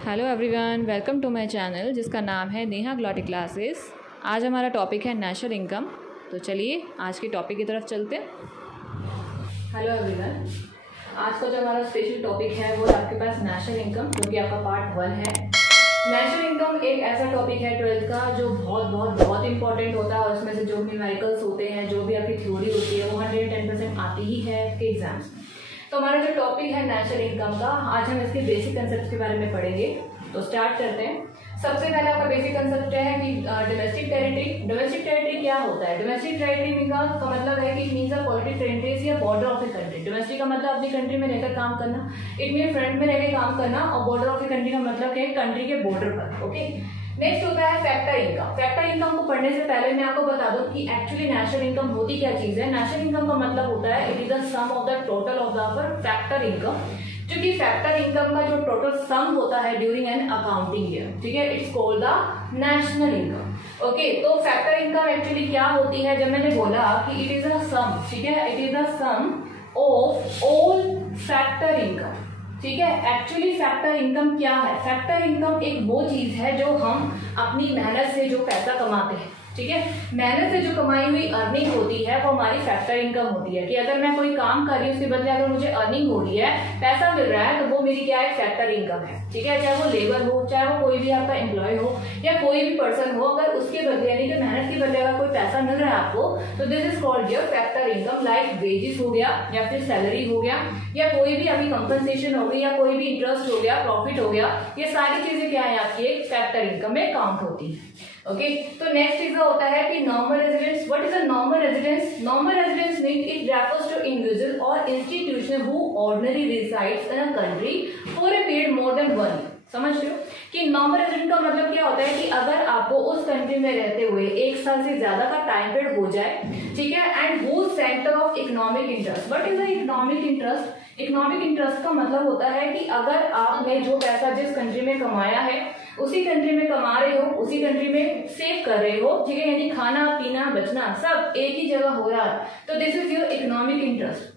Hello everyone, welcome to my channel जिसका नाम है नेहा ग्लॉटिक क्लासेस। आज हमारा टॉपिक है नेशनल इनकम। तो चलिए आज के टॉपिक की तरफ चलते हैं। हेलो एवरीवन, आज का जो हमारा स्पेशल टॉपिक है वो आपके पास नेशनल इनकम, जो कि आपका पार्ट 1 है। नेशनल इनकम एक ऐसा टॉपिक है 12th का जो बहुत इंपॉर्टेंट होता है और उसमें से जो न्यूमेरिकल्स होते हैं, जो भी आपकी थ्योरी होती है, वो 110% आती ही है आपके एग्जाम्स में। तो हमारा जो टॉपिक है नेशनल इनकम का, आज हम इसके बेसिक कंसेप्ट के बारे में पढ़ेंगे। तो स्टार्ट करते हैं। सबसे पहले आपका बेसिक कंसेप्ट है कि डोमेस्टिक टेरिटरी। डोमेस्टिक टेरिटरी क्या होता है? डोमेस्टिक टेरिटरी का मतलब है कि it means a politic territories या border of a country. Domestic का मतलब अपनी कंट्री में रहकर काम करना, इट मीन फ्रंट में रहकर काम करना, और बॉर्डर ऑफ ए कंट्री का मतलब है कंट्री के बॉर्डर पर। ओके, नेक्स्ट होता है फैक्टर इनकम। फैक्टर इनकम को पढ़ने से पहले मैं आपको बता दूं कि एक्चुअली नेशनल इनकम होती क्या चीज है। नेशनल इनकम का मतलब होता है it is the sum of the total of the factor income, क्योंकि फैक्टर इनकम का जो टोटल सम होता है ड्यूरिंग एन अकाउंटिंग ईयर, ठीक है, it's called the national income. Okay, तो फैक्टर इनकम एक्चुअली क्या होती है? जब मैंने बोला कि इट इज अ सम, ठीक है, it is the sum of all factor income, ठीक है। एक्चुअली फैक्टर इनकम क्या है? फैक्टर इनकम एक वो चीज है जो हम अपनी मेहनत से जो पैसा कमाते हैं, ठीक है, मेहनत से जो कमाई हुई अर्निंग होती है वो हमारी फैक्टर इनकम होती है। कि अगर मैं कोई काम कर रही हूँ उसके बदले अगर मुझे अर्निंग हो रही है, पैसा मिल रहा है, तो वो मेरी क्या है? फैक्टर इनकम है, ठीक है। चाहे वो लेबर हो, चाहे वो कोई भी आपका एम्प्लॉय हो या कोई भी पर्सन हो, अगर उसके बदले यानी कि मेहनत के बदले अगर कोई पैसा मिल रहा है आपको, तो this is called your factor income. Like wages हो गया या फिर सैलरी हो गया या कोई भी अभी कंपनसेशन हो गई या कोई भी इंटरेस्ट हो गया, प्रॉफिट हो गया, ये सारी चीजें क्या है आपकी एक फैक्टर इनकम में काउंट होती है। ओके, तो नेक्स्ट चीज होता है कि normal residence. What is a normal residence? Normal residence mean it refers to individual और institution who ordinary resides in a country for a period more than 1 year. समझ रहे हो कि नॉर्मल रेजिडेंट का मतलब क्या होता है कि अगर आपको उस कंट्री में रहते हुए 1 साल से ज्यादा का टाइम पीरियड हो जाए, ठीक है, एंड वो centre of economic interest. What is the economic interest? Economic interest का मतलब होता है कि अगर आपने जो पैसा जिस कंट्री में कमाया है उसी कंट्री में कमा रहे हो, उसी कंट्री में सेव कर रहे हो, ठीक है, यानी खाना पीना बचना सब एक ही जगह हो रहा है, तो this is your economic interest,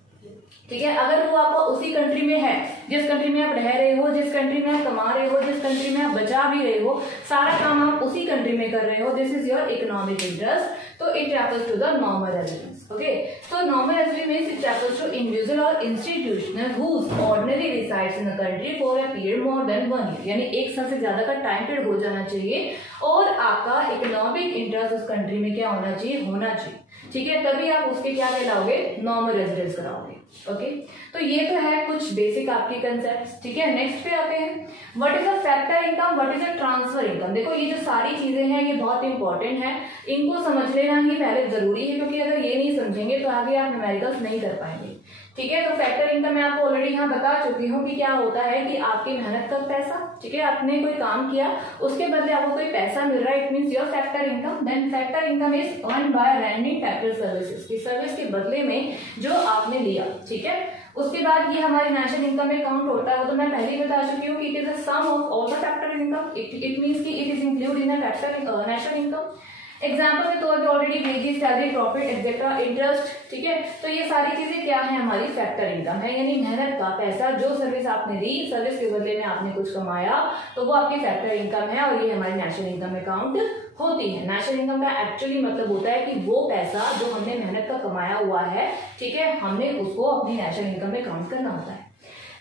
ठीक है। अगर वो आपको उसी कंट्री में है जिस कंट्री में आप रह रहे हो, जिस कंट्री में आप कमा रहे हो, जिस कंट्री में आप बचा भी रहे हो, सारा काम आप उसी कंट्री में कर रहे हो, this is your economic interest. तो it refers to the normal residence. Okay, so normal residence means it refers to individual or institutional whose ordinary resides in the country for a period more than 1 year, यानी 1 साल से ज्यादा का time period हो जाना चाहिए और आपका इकोनॉमिक इंटरेस्ट उस कंट्री में क्या होना चाहिए, ठीक है, तभी आप उसके क्या कहलाओगे? नॉर्मल रेजिडेंस कराओगे। ओके, तो ये तो है कुछ बेसिक आपके कंसेप्ट, ठीक है। नेक्स्ट पे आते हैं, what is a factor income, what is a transfer income. देखो ये जो सारी चीजें हैं ये बहुत इंपॉर्टेंट है, इनको समझ लेना ही पहले जरूरी है, क्योंकि अगर ये नहीं समझेंगे तो आगे आप न्यूमेरिकल्स नहीं कर पाएंगे, ठीक है। तो फैक्टर इनकम मैं आपको ऑलरेडी यहाँ बता चुकी हूँ कि क्या होता है कि आपकी मेहनत का पैसा, ठीक है, आपने कोई काम किया उसके बदले आपको कोई पैसा मिल रहा है, it means your factor income. Then factor income is earn by rendering factor services, की सर्विस के बदले में जो आपने लिया, ठीक है। उसके बाद ये हमारी नेशनल इनकम में काउंट होता है, वो तो मैं पहले ही बता चुकी हूँ कि it is a sum of all the factor income, it means कि it is include in a factor national income. Example के तौर पे already wages, salary, profit etcetera, interest, ठीक है। तो ये सारी चीजें क्या है? हमारी फैक्टर इनकम है, यानी मेहनत का पैसा, जो सर्विस आपने दी, सर्विस के बदले में आपने कुछ कमाया, तो वो आपकी फैक्टर इनकम है और ये हमारी नेशनल इनकम में काउंट होती है। नेशनल इनकम का एक्चुअली मतलब होता है कि वो पैसा जो हमने मेहनत का कमाया हुआ है, ठीक है, हमने उसको अपनी नेशनल इनकम में काउंट करना होता है।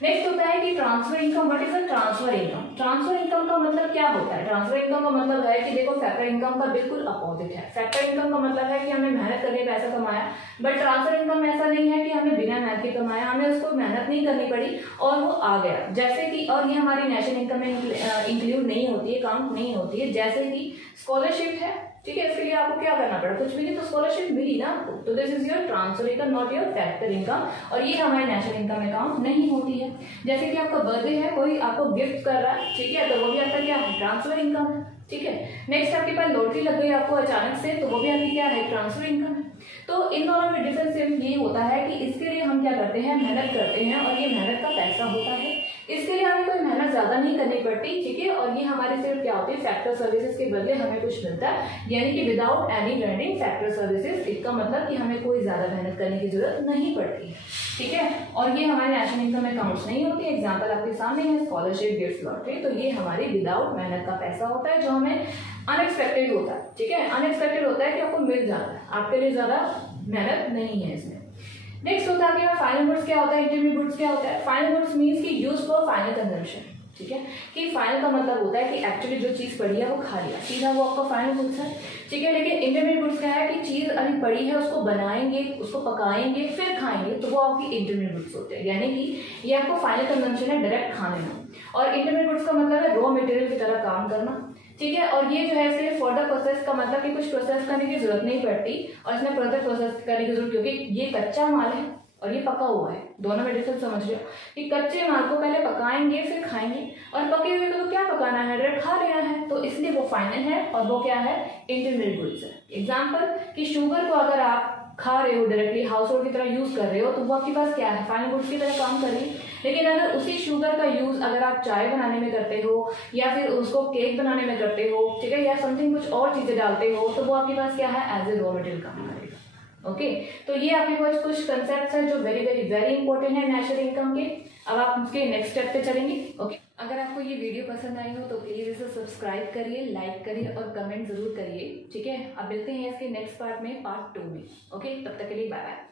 नेक्स्ट होता है कि transfer income. What is a transfer income? Transfer income का मतलब क्या होता है? ट्रांसफर इनकम का मतलब है कि देखो फैक्टर इनकम का बिल्कुल अपोजिट है। फैक्टर इनकम का मतलब है कि हमने मेहनत करके पैसा कमाया, बट ट्रांसफर इनकम ऐसा नहीं है कि हमने बिना मेहनत के कमाया, हमें उसको मेहनत नहीं करनी पड़ी और वो आ गया। जैसे कि, और ये हमारी नेशनल इनकम में इंक्लूड नहीं होती है, काउंट नहीं होती है। जैसे कि स्कॉलरशिप है, ठीक है, इसके लिए आपको क्या करना पड़ा? कुछ भी नहीं, तो स्कॉलरशिप मिली ना, तो this is your transfer income, not your factor income, और ये हमारे नेशनल इनकम में काउंट नहीं होती है। जैसे कि आपका बर्थडे है, कोई आपको गिफ्ट कर रहा है, ठीक है, तो वो भी आपका क्या है? ट्रांसफर इनकम है, ठीक है। नेक्स्ट आपके पास लॉटरी लग गई आपको अचानक से, तो वो भी आपकी क्या है? ट्रांसफर इनकम है। तो इन दोनों में डिफरेंस सिर्फ ये होता है कि इसके लिए हम क्या करते हैं? मेहनत करते हैं और ये मेहनत का पैसा होता है, इसके लिए हमें कोई मेहनत ज़्यादा नहीं करनी पड़ती, ठीक है। और ये हमारे सिर्फ क्या होती है, फैक्टर सर्विसेज के बदले हमें कुछ मिलता है, यानी कि without any rending factor services. इसका मतलब कि हमें कोई ज़्यादा मेहनत करने की जरूरत नहीं पड़ती है, ठीक है। और ये हमारे नेशनल इनकम में काउंट्स नहीं होती। एग्जाम्पल आपके सामने है, स्कॉलरशिप, गिफ्ट, लॉटरी। तो ये हमारी विदाउट मेहनत का पैसा होता है जो हमें अनएक्सपेक्टेड होता है, ठीक है। अनएक्सपेक्टेड होता है कि आपको मिल जाता है, आपके लिए ज़्यादा मेहनत नहीं है इसमें। नेक्स्ट होता है कि फाइनल गुड्स क्या होता है, इंटरमीडिएट गुड्स क्या होता है। फाइनल गुड्स मीन्स कि यूज फॉर फाइनल कंजम्पशन, ठीक है। कि फाइनल का मतलब होता है कि एक्चुअली जो चीज़ पड़ी है वो खा लिया, सीधा वो आपका फाइनल गुड्स है, ठीक है। लेकिन इंटरमीडिएट गुड्स क्या है कि चीज़ अभी पड़ी है, उसको बनाएंगे, उसको पकाएंगे, फिर खाएंगे, तो वो आपकी इंटरमीडिएट गुड्स होते हैं। यानी कि ये आपको फाइनल कंजम्पशन है, डायरेक्ट खाने में। और इंटरमीडिएट गुड्स का मतलब है रॉ मटेरियल की तरह काम करना, ठीक है। और ये जो है इसके फर्दर प्रोसेस का मतलब कि कुछ प्रोसेस करने की जरूरत नहीं पड़ती और इसमें फर्दर प्रोसेस करने की जरूरत, क्योंकि ये कच्चा माल है और ये पका हुआ है, दोनों में डिफरेंस समझ रहे हो कि कच्चे माल को पहले पकाएंगे फिर खाएंगे, और पके हुए को तो क्या पकाना है, डायरेक्ट खा लेना है, तो इसलिए वो फाइनल है और वो क्या है, इंटरमीडिएट गुड्स है। एग्जाम्पल कि शुगर को अगर आप खा रहे हो डायरेक्टली, हाउस होल्ड की तरह यूज कर रहे हो, तो वो आपके पास क्या है, फाइनल गुड्स की तरह काम कर रही है। लेकिन अगर उसी शुगर का यूज अगर आप चाय बनाने में करते हो या फिर उसको केक बनाने में करते हो, ठीक है, या समथिंग कुछ और चीजें डालते हो, तो वो आपके पास क्या है, एज ए रॉ मटेरियल काम करेगा। ओके, तो ये आपके पास कुछ कंसेप्ट है जो वेरी वेरी वेरी इंपॉर्टेंट है नेशनल इनकम के। अब आप उसके नेक्स्ट स्टेप पे चलेंगे। ओके, अगर आपको ये वीडियो पसंद आई हो तो प्लीज इसे सब्सक्राइब करिए, लाइक करिए और कमेंट जरूर करिए, ठीक है। अब मिलते हैं इसके नेक्स्ट पार्ट में, पार्ट 2 में। ओके, तब तक के लिए बाय बाय।